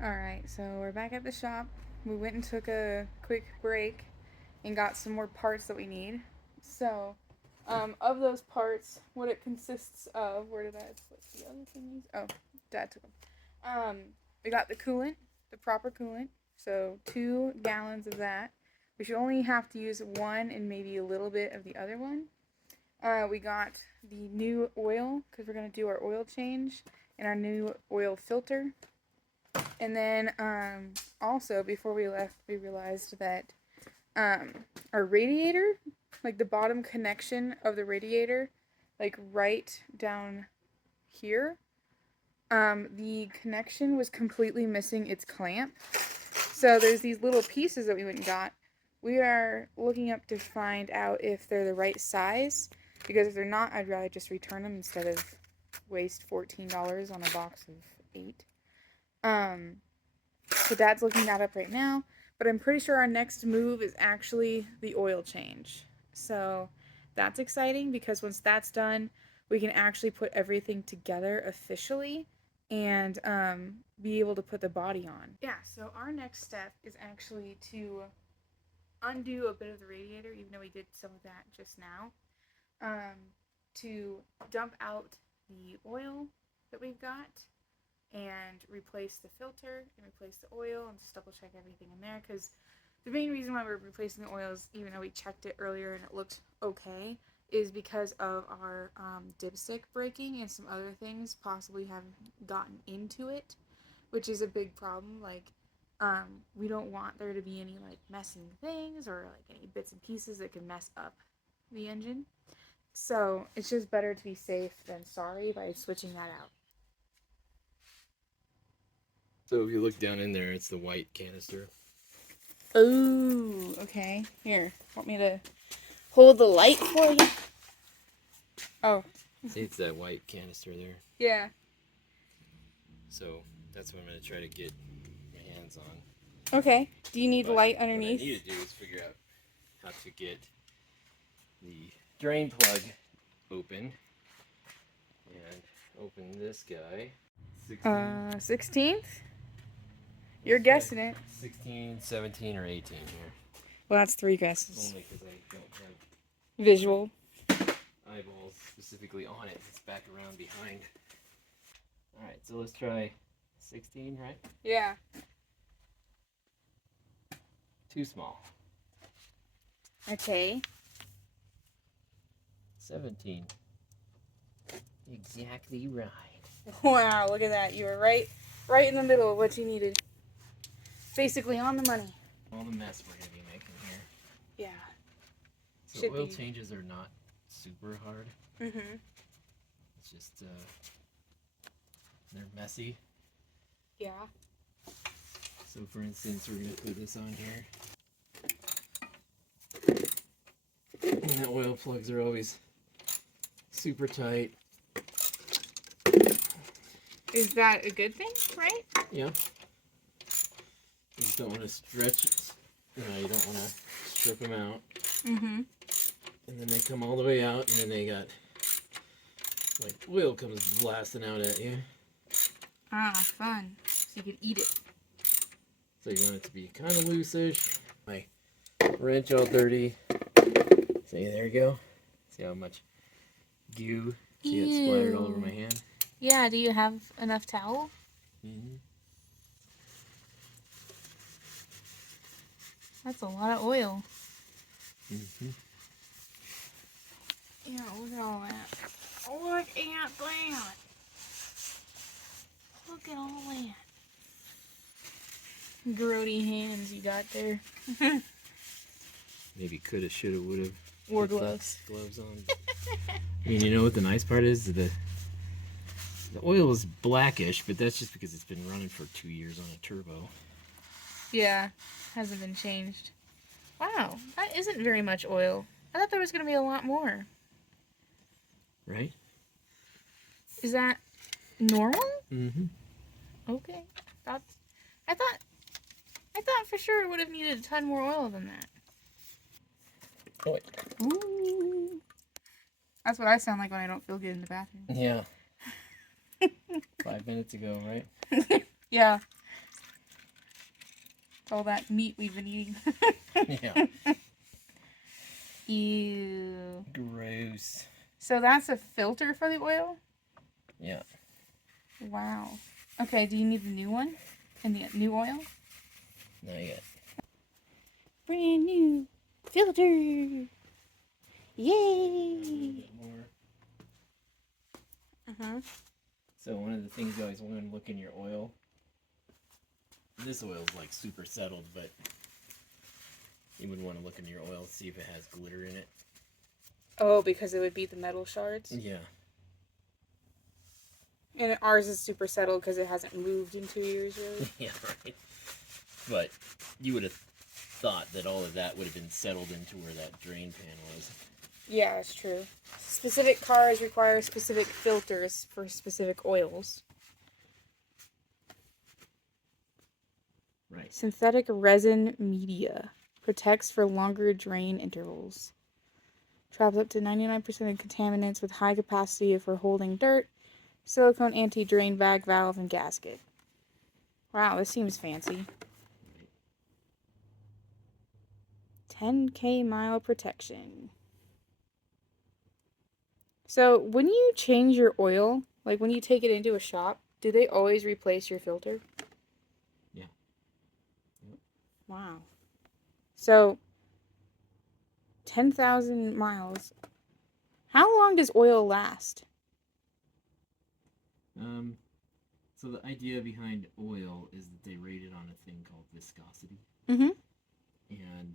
Alright, so we're back at the shop. We went and took a quick break and got some more parts that we need. So, of those parts, what it consists of, where did I put the other thingies? Oh, Dad took them. We got the coolant, the proper coolant, so 2 gallons of that. We should only have to use one and maybe a little bit of the other one. We got the new oil because we're going to do our oil change and our new oil filter. And then also, before we left, we realized that our radiator, like the bottom connection of the radiator, like right down here, the connection was completely missing its clamp. So there's these little pieces that we went and got. We are looking up to find out if they're the right size, because if they're not, I'd rather just return them instead of waste $14 on a box of 8. So Dad's looking that up right now, but I'm pretty sure our next move is actually the oil change. So that's exciting because once that's done, we can actually put everything together officially and be able to put the body on. Yeah, so our next step is actually to undo a bit of the radiator, even though we did some of that just now, to dump out the oil that we've got and replace the filter and replace the oil and just double check everything in there, because the main reason why we're replacing the oils, even though we checked it earlier and it looked okay, is because of our dipstick breaking and some other things possibly have gotten into it, which is a big problem. Like, we don't want there to be any like messing things or like any bits and pieces that can mess up the engine. So it's just better to be safe than sorry by switching that out. So if you look down in there, it's the white canister. Oh, okay. Here, want me to hold the light for you? Oh. See, it's that white canister there. Yeah. So that's what I'm going to try to get my hands on. Okay. Do you need But light underneath? What I need to do is figure out how to get the drain plug open and open this guy. 16th? You're guessing it. 16, 17, or 18 here. Well, that's 3 guesses. Only because I don't have Visual. eyeballs specifically on it. It's back around behind. Alright, so let's try 16, right? Yeah. Too small. Okay. 17. Exactly right. Wow, look at that. You were right in the middle of what you needed. Basically on the money. All the mess we're going to be making here. Yeah. So Should oil be. changes are not super hard. Mm-hmm. It's just, they're messy. Yeah. So for instance, we're going to put this on here. And the oil plugs are always super tight. Is that a good thing, right? Yeah. You just don't want to stretch, you don't want to strip them out. Mm-hmm. And then they come all the way out, and then they got, like, oil comes blasting out at you. Ah, fun. So you could eat it. So you want it to be kind of loose-ish. My wrench all dirty. See, there you go. See how much goo? See it splattered all over my hand? Yeah, do you have enough towel? Mm-hmm. That's a lot of oil. Mm-hmm. Yeah, look at all that. Look at that. Look at all that. Grody hands you got there. Maybe coulda, shoulda, woulda. Wore gloves. Gloves on. I mean, you know what the nice part is? The oil is blackish, but that's just because it's been running for 2 years on a turbo. Yeah, hasn't been changed. Wow, that isn't very much oil. I thought there was going to be a lot more. Right? Is that normal? Mm-hmm. Okay. I thought for sure it would have needed a ton more oil than that. Oh, wait. Ooh. That's what I sound like when I don't feel good in the bathroom. Yeah. 5 minutes ago, right? Yeah. All that meat we've been eating. Yeah. Ew. Gross. So that's a filter for the oil? Yeah. Wow. Okay, do you need the new one? And the new oil? Not yet. Brand new filter. Yay! More. Uh-huh. So one of the things you always want to look in your oil. This oil is like super settled, but you would want to look in your oil, see if it has glitter in it. Oh, because it would be the metal shards? Yeah. And ours is super settled because it hasn't moved in 2 years, really. Yeah, right. But you would have thought that all of that would have been settled into where that drain pan was. Yeah, that's true. Specific cars require specific filters for specific oils. Right. Synthetic resin media. Protects for longer drain intervals. Traps up to 99% of contaminants with high capacity for holding dirt. Silicone anti-drain bag, valve, and gasket. Wow, this seems fancy. 10K mile protection. So, when you change your oil, like when you take it into a shop, do they always replace your filter? Yeah. Yep. Wow. So, 10,000 miles. How long does oil last? So the idea behind oil is that they rate it on a thing called viscosity. Mm-hmm. And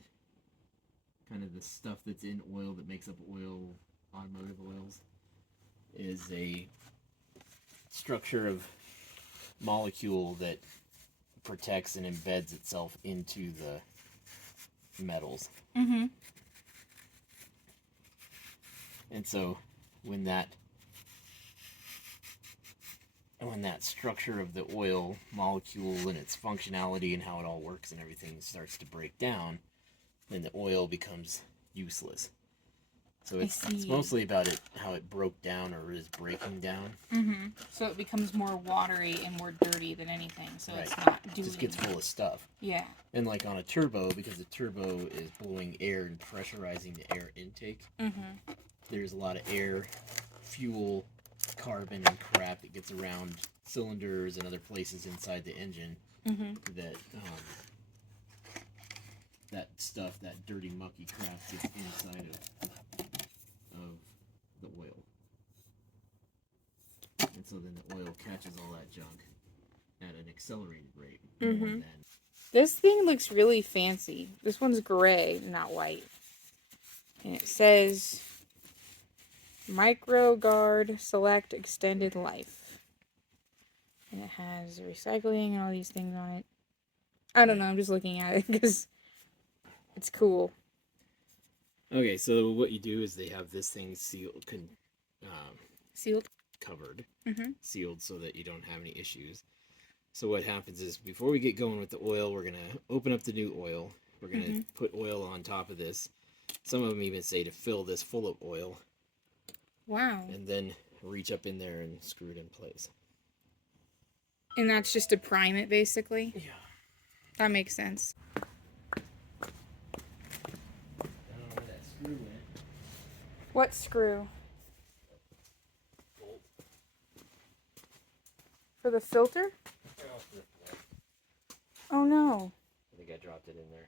kind of the stuff that's in oil that makes up oil, automotive oils, is a structure of molecule that protects and embeds itself into the metals. Mm-hmm. And so when that structure of the oil molecule and its functionality and how it all works and everything starts to break down, then the oil becomes useless. So it's mostly about how it broke down or is breaking down. Mm-hmm. So it becomes more watery and more dirty than anything. So Right. It's not doing. It just gets full of stuff. Yeah. And like on a turbo, because the turbo is blowing air and pressurizing the air intake, there's a lot of air, fuel, carbon, and crap that gets around cylinders and other places inside the engine that stuff, that dirty, mucky crap gets inside of the oil. And so then the oil catches all that junk at an accelerated rate more than... This thing looks really fancy. This one's gray, not white. And it says Micro Guard Select Extended Life. And it has recycling and all these things on it. I don't know, I'm just looking at it because it's cool. Okay, so what you do is they have this thing sealed, Sealed? covered, sealed so that you don't have any issues. So what happens is before we get going with the oil, we're going to open up the new oil. We're going to put oil on top of this. Some of them even say to fill this full of oil. Wow. And then reach up in there and screw it in place. And that's just to prime it, basically? Yeah. That makes sense. I don't know where that screw went. What screw? Bolt. For the filter? Oh no. I think I dropped it in there.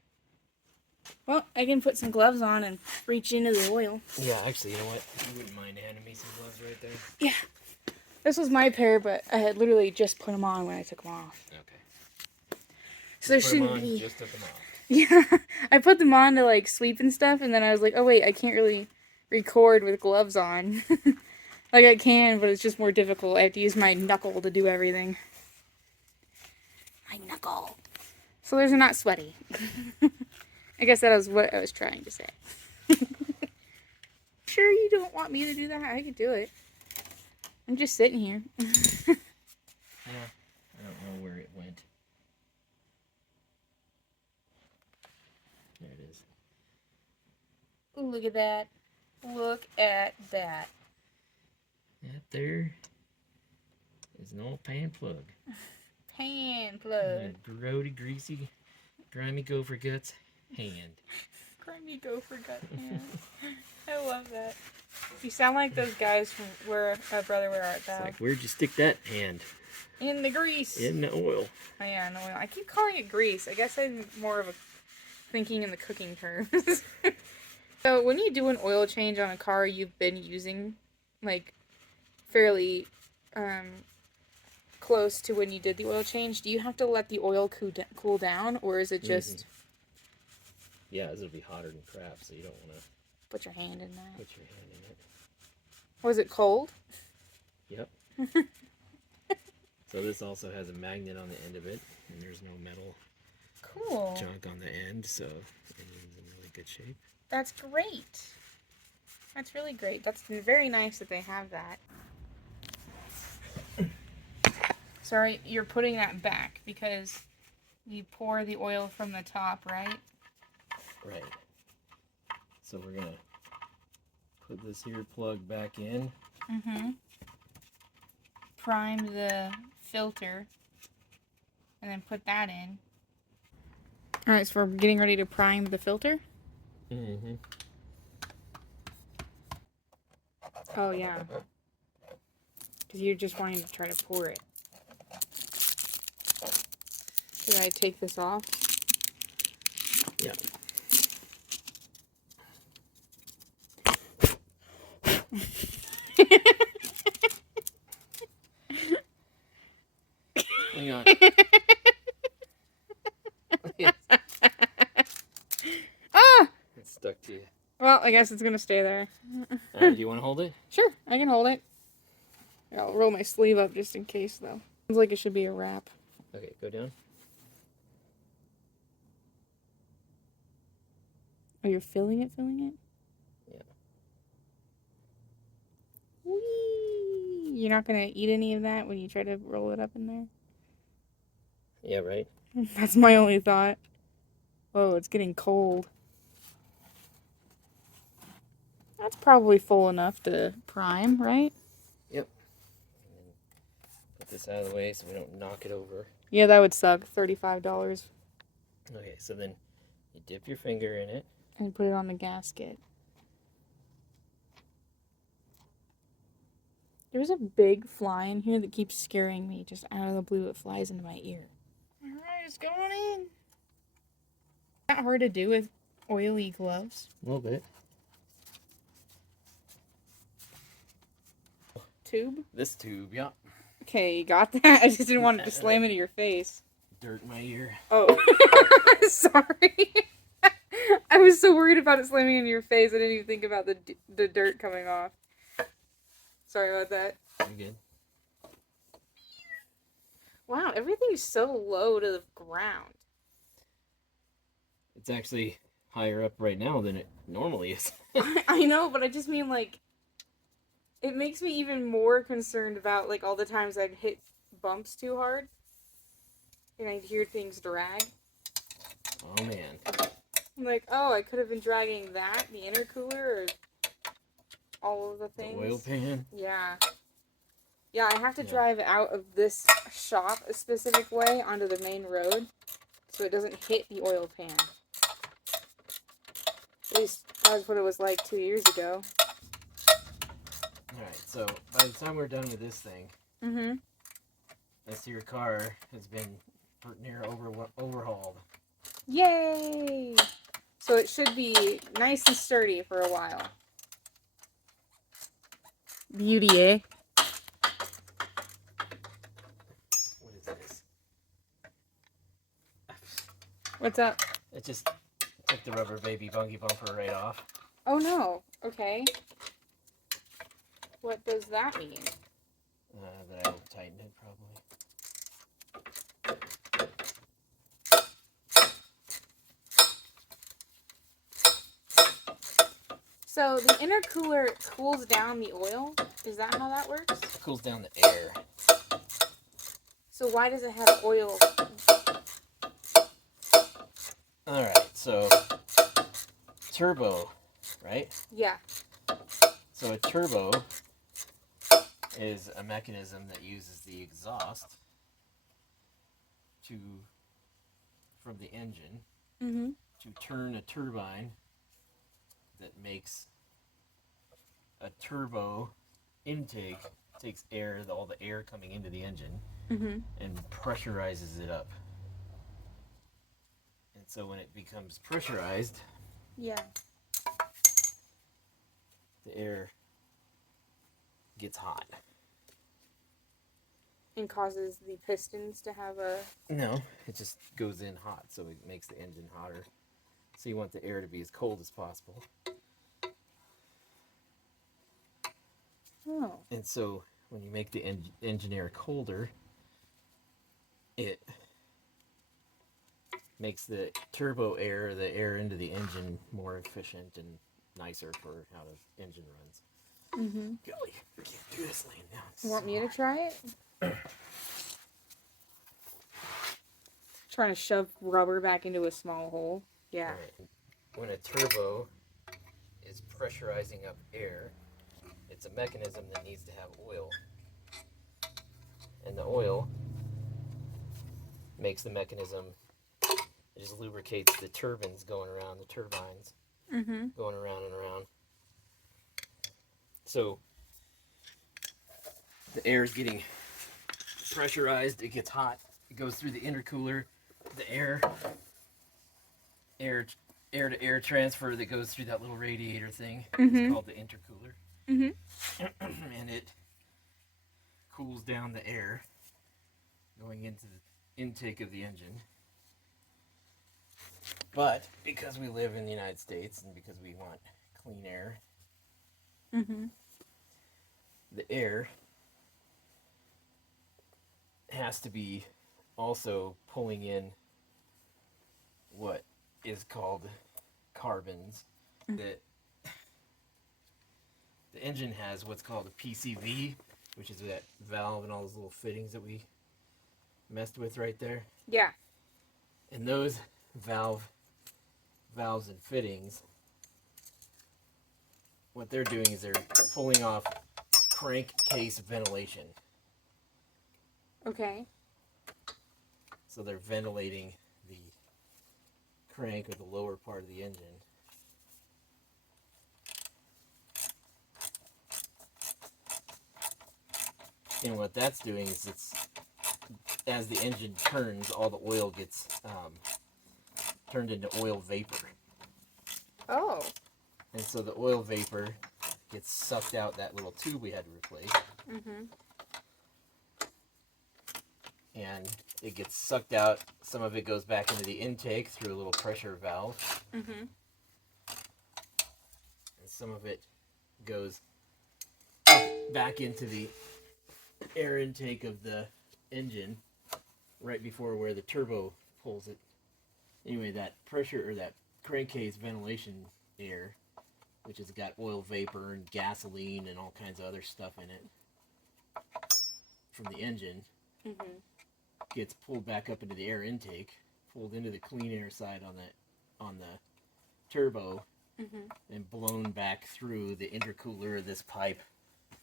Well, I can put some gloves on and reach into the oil. Yeah, actually, you know what? You wouldn't mind handing me some gloves right there? Yeah. This was my pair, but I had literally just put them on when I took them off. Okay. So there shouldn't be... Just took them off. Yeah. I put them on to, like, sweep and stuff, and then I was like, oh wait, I can't really record with gloves on. Like, I can, but it's just more difficult. I have to use my knuckle to do everything. My knuckle. So those are not sweaty. I guess that was what I was trying to say. Sure you don't want me to do that? I could do it. I'm just sitting here. Yeah. I don't know where it went. There it is. Ooh, look at that. Look at that. That there is an old pan plug. Pan plug. Grody, greasy Grimy Gopher Guts hand. Grimy Gopher Gut hand. I love that. You sound like those guys from Where Brother Where Art Thou? It's like, where'd you stick that hand? In the grease. In the oil. Oh yeah, no, I keep calling it grease. I guess I'm more of a thinking in the cooking terms. So when you do an oil change on a car you've been using, like, fairly close to when you did the oil change, do you have to let the oil cool down, or is it just... Yeah, it'll be hotter than crap, so you don't want to put your hand in that? put your hand in it. Was it cold? Yep. So this also has a magnet on the end of it, and there's no metal junk on the end, so engine's in really good shape. That's great. That's really great. That's very nice that they have that. Sorry, you're putting that back because you pour the oil from the top, right? Right. So we're going to put this here plug back in. Mm-hmm. Prime the filter and then put that in. Alright, so we're getting ready to prime the filter? Mm-hmm. Oh, yeah. Because you're just wanting to try to pour it. Should I take this off? Yeah. Hang on. Ah! It's stuck to you. Well, I guess it's going to stay there. Do you want to hold it? Sure, I can hold it. I'll roll my sleeve up just in case, though. Sounds like it should be a wrap. Okay, go down. Oh, you're filling it? Yeah. Whee! You're not going to eat any of that when you try to roll it up in there? Yeah, right? That's my only thought. Whoa, it's getting cold. That's probably full enough to prime, right? Yep. And then put this out of the way so we don't knock it over. Yeah, that would suck. $35. Okay, so then you dip your finger in it. And put it on the gasket. There's a big fly in here that keeps scaring me. Just out of the blue, it flies into my ear. Alright, it's going in. Is that hard to do with oily gloves? A little bit. Tube? This tube, yeah. Okay, you got that? I just didn't want it to slam into your face. Dirt in my ear. Oh. Sorry. I was so worried about it slamming into your face, I didn't even think about the dirt coming off. Sorry about that. You're good. Wow, everything's so low to the ground. It's actually higher up right now than it normally is. I know, but I just mean, like, it makes me even more concerned about, like, all the times I'd hit bumps too hard. And I'd hear things drag. Oh, man. I'm like, oh, I could have been dragging that, the intercooler, or all of the things. The oil pan? Yeah. Yeah, I have to drive out of this shop a specific way onto the main road so it doesn't hit the oil pan. At least that was what it was like 2 years ago. Alright, so by the time we're done with this thing, your car has been near overhauled. Yay! So it should be nice and sturdy for a while. Beauty, eh? What is this? What's up? It just took the rubber baby bungee bumper right off. Oh no. Okay. What does that mean? That I will tighten it probably. So the intercooler cools down the oil? Is that how that works? It cools down the air. So why does it have oil? Alright, so turbo, right? Yeah. So a turbo is a mechanism that uses the exhaust to from the engine Mm-hmm. to turn a turbine that makes a turbo intake, takes air, all the air coming into the engine, Mm-hmm. and pressurizes it up. And so when it becomes pressurized, Yeah. the air gets hot. And causes the pistons to have a... No, it just goes in hot, so it makes the engine hotter. So you want the air to be as cold as possible. Oh. And so when you make the engine air colder, it makes the turbo air, the air into the engine, more efficient and nicer for how the engine runs. Mm-hmm. Golly, I can't do this laying down. You want me to try it? Trying to shove rubber back into a small hole. Yeah. Right. When a turbo is pressurizing up air, it's a mechanism that needs to have oil. And the oil makes the mechanism, it just lubricates the turbines going around, the turbines Mm-hmm. going around and around. So the air is getting pressurized, it gets hot, it goes through the intercooler, the air to air transfer that goes through that little radiator thing. Mm-hmm. It's called the intercooler. Mm-hmm. And it cools down the air going into the intake of the engine. But because we live in the United States and because we want clean air, Mm-hmm. the air has to be also pulling in what is called carbons. That the engine has what's called a PCV, which is that valve and all those little fittings that we messed with right there. Yeah. And those valves and fittings, what they're doing is they're pulling off crankcase ventilation. Okay. So they're ventilating the crank or the lower part of the engine. And what that's doing is it's, as the engine turns, all the oil gets turned into oil vapor. Oh. And so the oil vapor gets sucked out that little tube we had to replace. Mm-hmm. And it gets sucked out. Some of it goes back into the intake through a little pressure valve. Mm-hmm. And some of it goes back into the air intake of the engine right before where the turbo pulls it. Anyway, that pressure or that crankcase ventilation air, which has got oil vapor and gasoline and all kinds of other stuff in it from the engine, Mm-hmm. gets pulled back up into the air intake, pulled into the clean air side on the turbo, Mm-hmm. and blown back through the intercooler of this pipe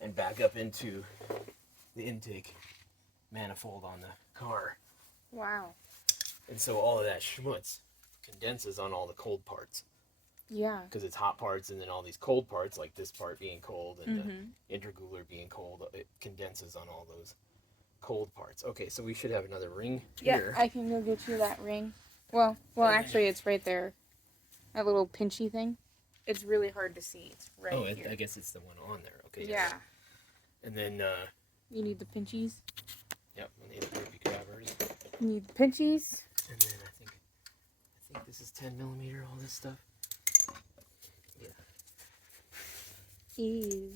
and back up into the intake manifold on the car. Wow. And so all of that schmutz condenses on all the cold parts. Yeah. Because it's hot parts and then all these cold parts, like this part being cold and Mm-hmm. the intercooler being cold, it condenses on all those cold parts. Okay, so we should have another ring here. Yeah, I can go get you that ring. Well, actually, it's right there. That little pinchy thing. It's really hard to see. It's right here. I guess it's the one on there. Okay. Yeah. And then, You need the pinchies. yep, we'll need the baby grabbers. You need the pinchies. And then I think this is 10 millimeter, all this stuff. Yeah. Ew.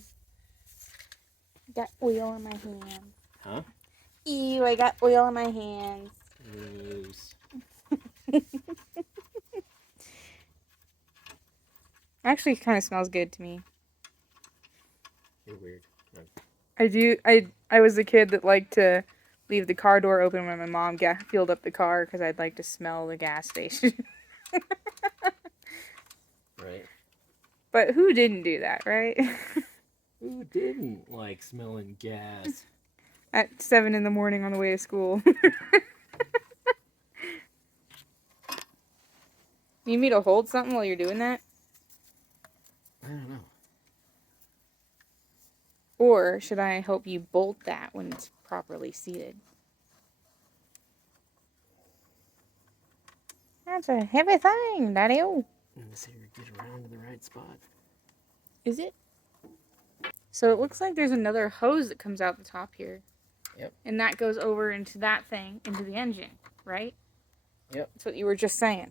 Got oil on my hands. Huh? Ew, I got oil on my hands. Loose. Actually, kind of smells good to me. You're weird. I do. I was the kid that liked to leave the car door open when my mom filled up the car because I'd like to smell the gas station. Right? But who didn't do that, right? Who didn't like smelling gas? At 7 in the morning on the way to school. Need me to hold something while you're doing that? I don't know. Or should I help you bolt that when it's properly seated? That's a heavy thing, Daddy-o. Let's see if we get around to the right spot. Is it? So it looks like there's another hose that comes out the top here. Yep. And that goes over into that thing, into the engine, right? Yep. That's what you were just saying.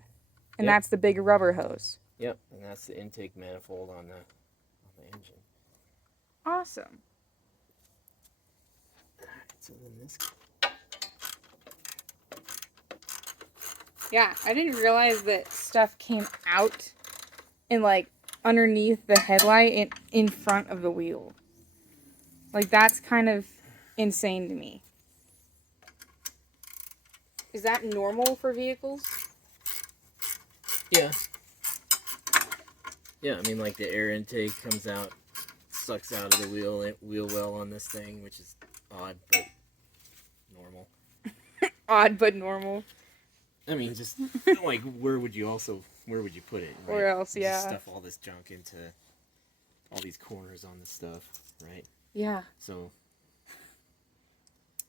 And Yep. that's the big rubber hose. Yep, and that's the intake manifold on the engine. Awesome. Alright, so then this. Yeah, I didn't realize that stuff came out and like underneath the headlight in front of the wheel. Like that's kind of insane to me. Is that normal for vehicles? Yeah. Yeah, I mean, like the air intake comes out, sucks out of the wheel well on this thing, which is odd, but normal. Odd but normal. I mean, just like where would you put it? Right? Where else, yeah. Just stuff all this junk into all these corners on the stuff, right? Yeah. So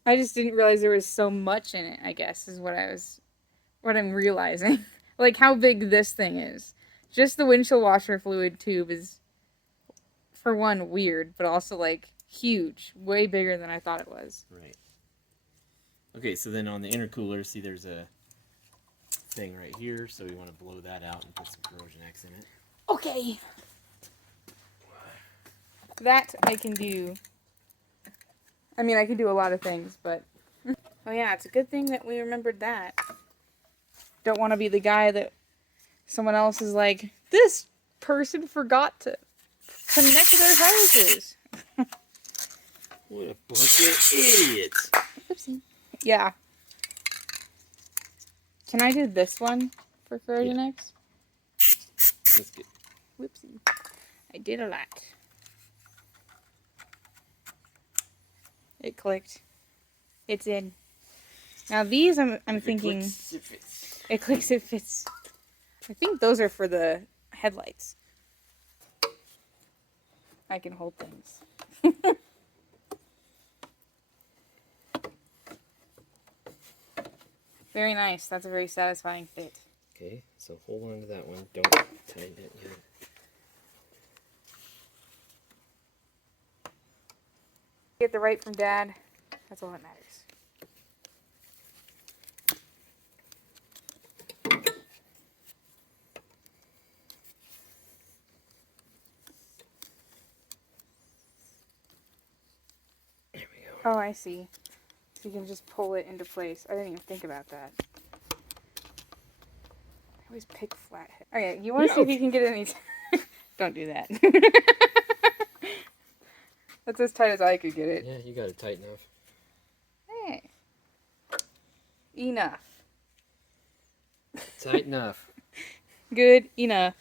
I just didn't realize there was so much in it, I guess, is what I'm realizing. Like how big this thing is. Just the windshield washer fluid tube is, for one, weird, but also like huge. Way bigger than I thought it was. right. Okay, so then on the intercooler, see there's a thing right here, so we want to blow that out and put some corrosion X in it. Okay. That I can do. I mean, I can do a lot of things, but... Oh yeah, it's a good thing that we remembered that. Don't want to be the guy that someone else is like, this person forgot to connect their hoses. What a bunch of idiots. Oopsie. Yeah. Can I do this one for corrosion X? That's good. Whoopsie. I did a lot. It clicked. It's in. Now these I'm thinking... It fits. It clicks, it fits. I think those are for the headlights. I can hold things. Very nice. That's a very satisfying fit. Okay, so hold on to that one. Don't tighten it yet. Get the right from Dad. That's all that matters. There we go. Oh, I see. So you can just pull it into place. I didn't even think about that. I always pick flat. Okay, you want to see if you can get any... Don't do that. That's as tight as I could get it. Yeah, you got it tight enough. Hey. Enough. Tight enough. Good enough.